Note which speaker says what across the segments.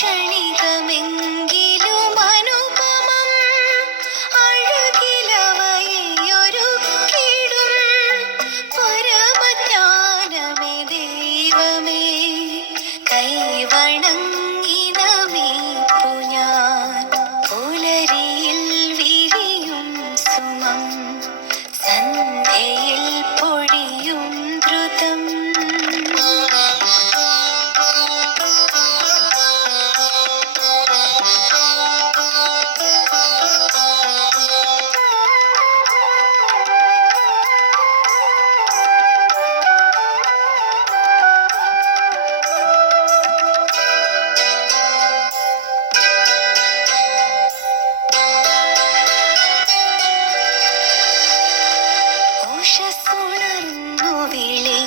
Speaker 1: ക്ഷണി ഉണർന്നു വിളി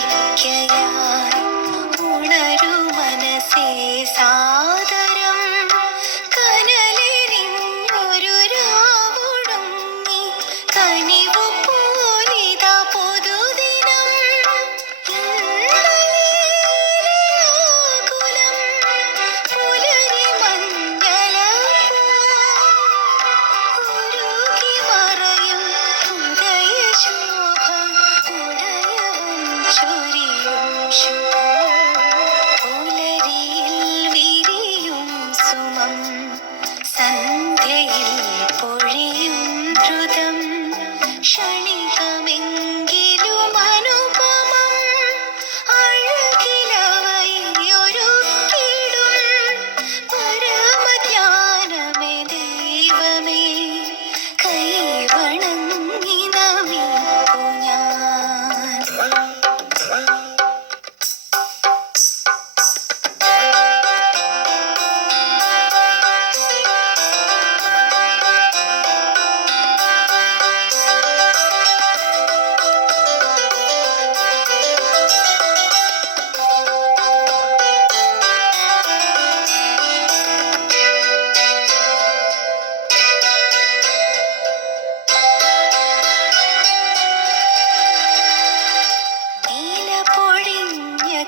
Speaker 1: much.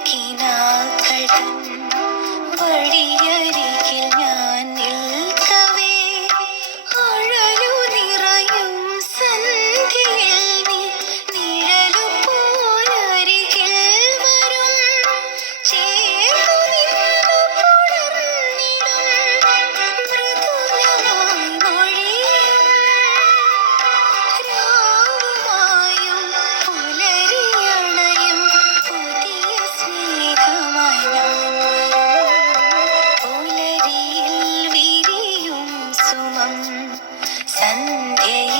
Speaker 1: kina. സന്ധ്യ